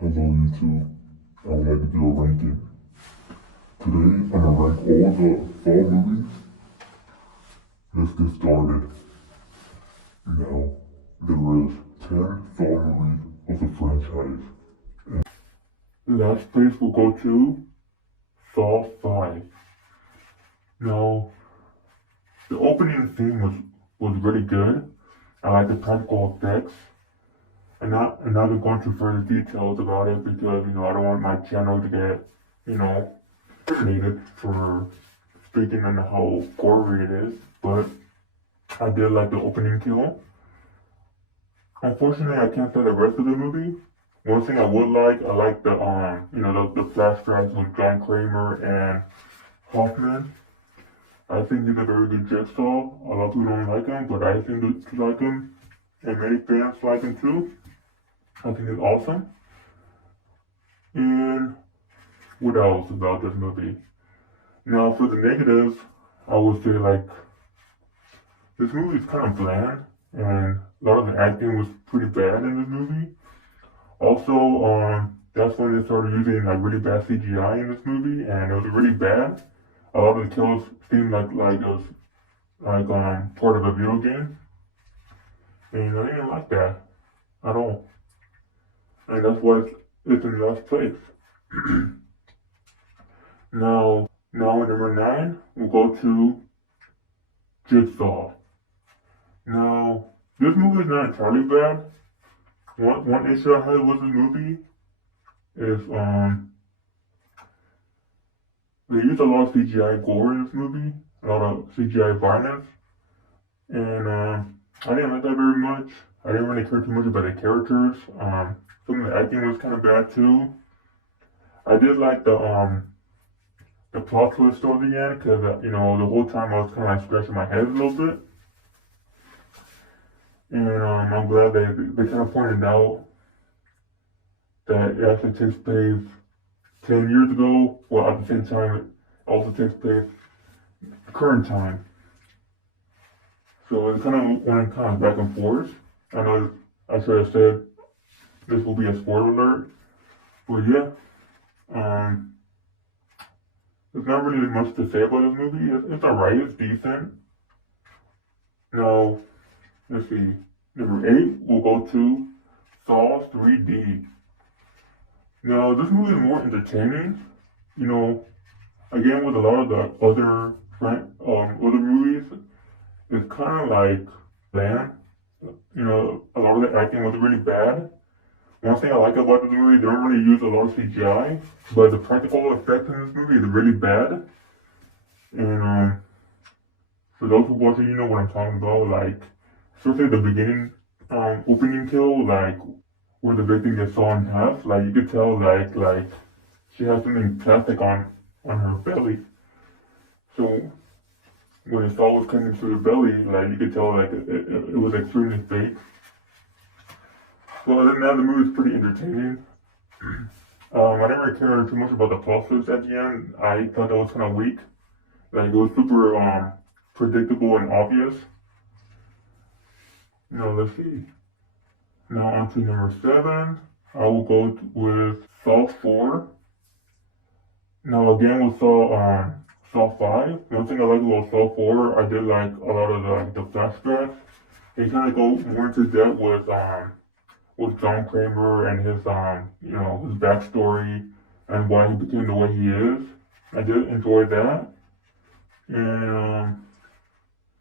Hello YouTube, I would like to do a ranking. Today I'm gonna rank all the fall movies. Let's get started. Now, there is 10 fall movies of the franchise. Last place will go to Saw 5. Now, the opening theme was really good. I like the practical effects. And not going to go into further details about it because, I don't want my channel to get, terminated for speaking on how gory it is. But I did like the opening kill. Unfortunately, I can't say the rest of the movie. One thing I would like, I like the flashbacks with John Kramer and Hoffman. I think he's a very good Jigsaw. A lot of people don't like him, but I think to like him, and many fans like him too. I think it's awesome. And what else about this movie? Now, for the negatives, I would say like this movie is kind of bland, and a lot of the acting was pretty bad in this movie. Also, that's when they started using like really bad CGI in this movie, and it was really bad. A lot of the kills seemed like it was like part of a video game, and I didn't like that at all. And that's why it's in last place. Now at number 9, we'll go to Jigsaw. Now, this movie is not entirely bad. One issue I had with the movie is they used a lot of CGI gore in this movie, a lot of CGI violence, and I didn't like that very much. I didn't really care too much about the characters. Some of the acting was kind of bad too. I did like the plot twist towards the end because the whole time I was kind of like scratching my head a little bit, and I'm glad they kind of pointed out that it actually takes place 10 years ago, while at the same time it also takes place current time. So it kind of went kind of back and forth. I know I should have said this will be a spoiler alert, but yeah, there's not really much to say about this movie. It's alright, it's decent. Now, let's see. Number 8, we'll go to Saw 3D. Now, this movie is more entertaining. Again, with a lot of the other movies, it's kind of like bland. A lot of the acting was really bad. One thing I like about the movie, they don't really use a lot of CGI, but the practical effects in this movie is really bad. And for those who watch it, you know what I'm talking about. Like, especially the beginning opening kill, like where the victim gets sawn in half. Like you could tell, like she has something plastic on her belly. So when the saw was cutting through the belly, like you could tell, like it was extremely fake. Well, other than that, the movie was pretty entertaining. I didn't really care too much about the plot twists at the end. I thought that was kind of weak. Like it was super predictable and obvious. Let's see. Now on to number 7. I will go with Saw 4. Now again with Saw 5. One thing I like about Saw 4, I did like a lot of the flashbacks. They kind of go more into depth with John Kramer and his his backstory and why he became the way he is. I did enjoy that. And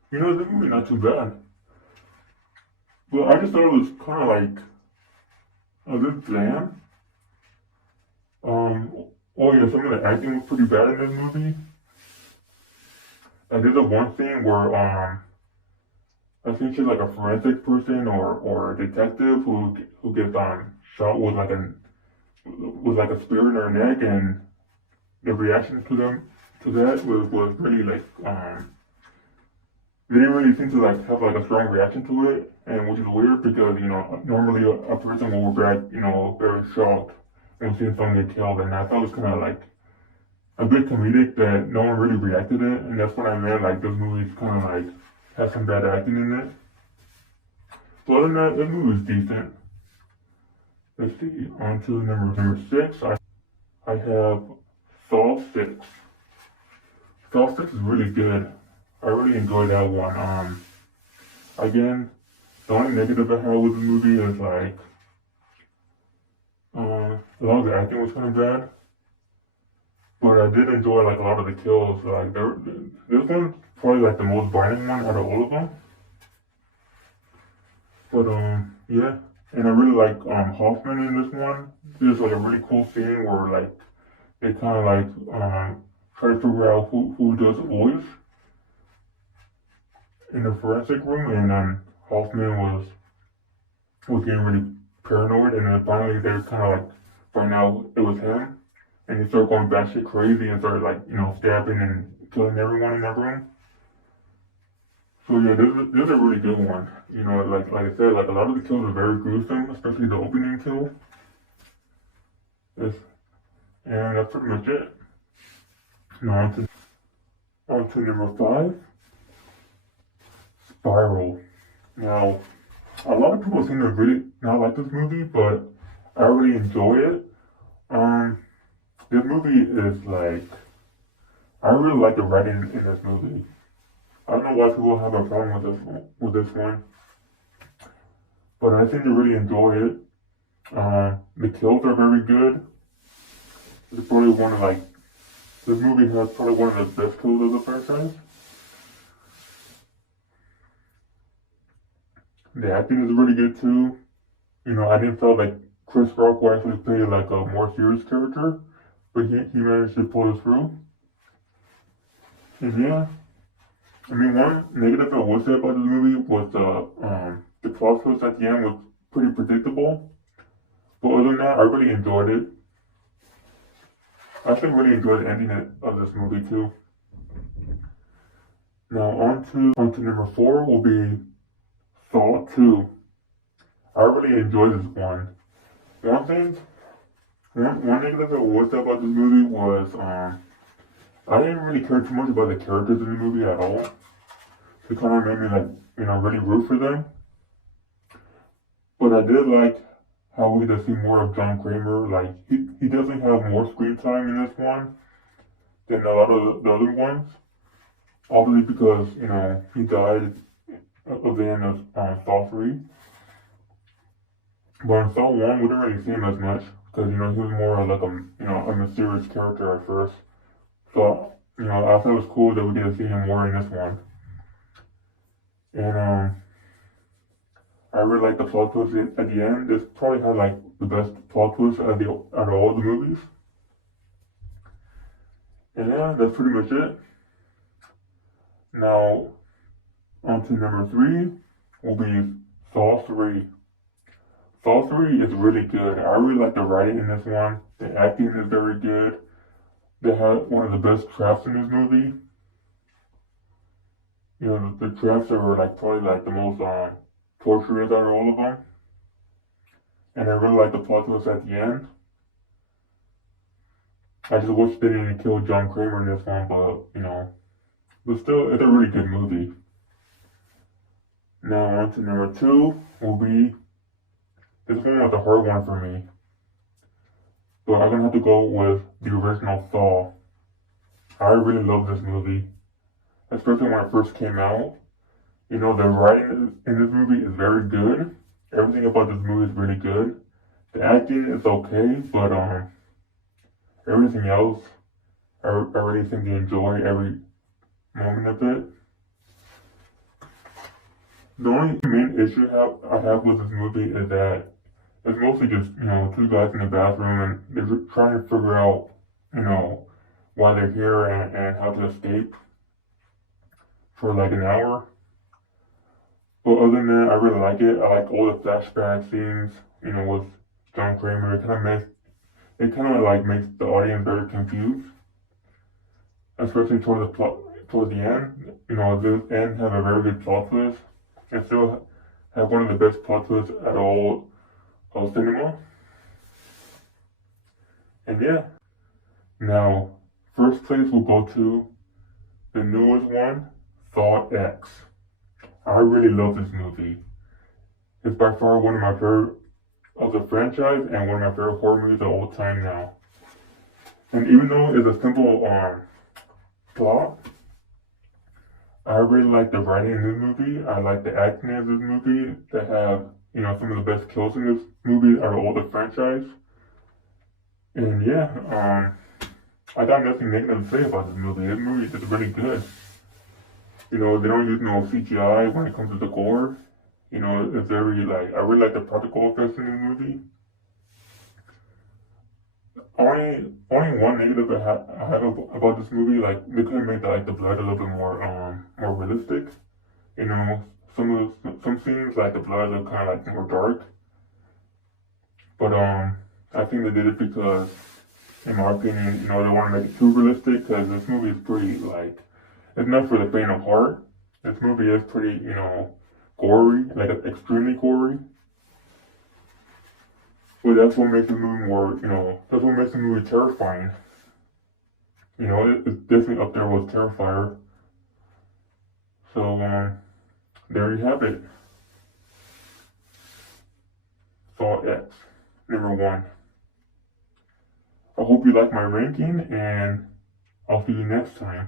the movie not too bad. But I just thought it was kind of like a bit bland. Oh yeah, some of the acting was pretty bad in this movie. Like there's a one scene where I think she's like a forensic person or a detective who gets shot with like a spear in her neck, and the reaction to that was really like they didn't really seem to like have like a strong reaction to it, and which is weird because normally a person will react very shocked when seeing someone get killed, and I thought it was kind of like a bit comedic that no one really reacted it, and that's what I meant, like this movie's kind of like has some bad acting in it. But other than that, the movie was decent. Let's see, on to number 6. I have Saw 6. Saw 6 is really good. I really enjoyed that one. Again, the only negative I have with the movie is like, a lot of the acting was kind of bad. But I did enjoy like a lot of the kills. Like this one's probably like the most violent one out of all of them. But yeah, and I really like Hoffman in this one. There's like a really cool scene where like they kind of like try to figure out who does the voice in the forensic room, and Hoffman was getting really paranoid, and then finally they kind of like find out it was him, and he started going batshit crazy and started like stabbing and killing everyone in that room. So yeah, this is a really good one. Like I said, like a lot of the kills are very gruesome, especially the opening kill. Yes, and that's pretty much it. Now on to number 5, Spiral. Now, a lot of people seem to really not like this movie, but I really enjoy it. This movie is like, I really like the writing in this movie. I don't know why people have a problem with this one, but I seem to really enjoy it. The kills are very good. It's probably one of like, this movie has probably one of the best kills of the franchise. The acting is really good too. I didn't feel like Chris Rock would actually play like a more serious character, but he managed to pull it through. And yeah, I mean, one negative I would say about this movie was the plot twist at the end was pretty predictable. But other than that, I really enjoyed it. I actually really enjoyed the ending of this movie too. Now on to number 4 will be Saw 2. I really enjoyed this one. One negative I would say about this movie was I didn't really care too much about the characters in the movie at all. It kind of made me like really root for them. But I did like how we get to see more of John Kramer. Like he definitely have more screen time in this one than a lot of the other ones. Obviously because he died at the end of Saw 3. But in Saw 1 we didn't really see him as much because he was more like a mysterious character at first. So I thought it was cool that we get to see him more in this one. And I really like the plot twist at the end. This probably had like the best plot twist out of all the movies. And yeah, that's pretty much it. Now, on to number 3 will be Saw 3. Saw 3 is really good. I really like the writing in this one. The acting is very good. They had one of the best traps in this movie. The traps are like probably like the most torturous out of all of them. And I really like the plot twist at the end. I just wish they didn't kill John Kramer in this one, but still, it's a really good movie. Now on to number 2 will be, this one was a hard one for me. But I'm gonna have to go with the original Saw. I really love this movie. Especially when it first came out. The writing in this movie is very good. Everything about this movie is really good. The acting is okay, but everything else, I really seem to enjoy every moment of it. The only main issue I have with this movie is that it's mostly just, two guys in the bathroom and they're trying to figure out, why they're here and how to escape for like an hour. But other than that, I really like it. I like all the flashback scenes, with John Kramer. It kind of like makes the audience very confused, especially towards the end. The end have a very good plot twist, and still have one of the best plot twists at all of cinema. And yeah, now first place will go to the newest one, Saw X. I really love this movie. It's by far one of my favorite of the franchise and one of my favorite horror movies of all time now. And even though it's a simple plot, I really like the writing in this movie. I like the acting in this movie. They have, some of the best kills in this movie out of all the franchise. And yeah, I got nothing negative to say about this movie. This movie is really good. They don't use no CGI when it comes to the gore. It's very I really like the practical effects in this movie. Only one negative I have about this movie, they could have made the blood a little bit more realistic. Some scenes the blood look kind of more dark. But I think they did it because, in my opinion, they want to make it too realistic because this movie is pretty it's not for the faint of heart. This movie is pretty gory, extremely gory. But that's what makes the movie that's what makes the movie terrifying. It's definitely up there with Terrifier. So, there you have it. Saw X, number 1. I hope you like my ranking, and I'll see you next time.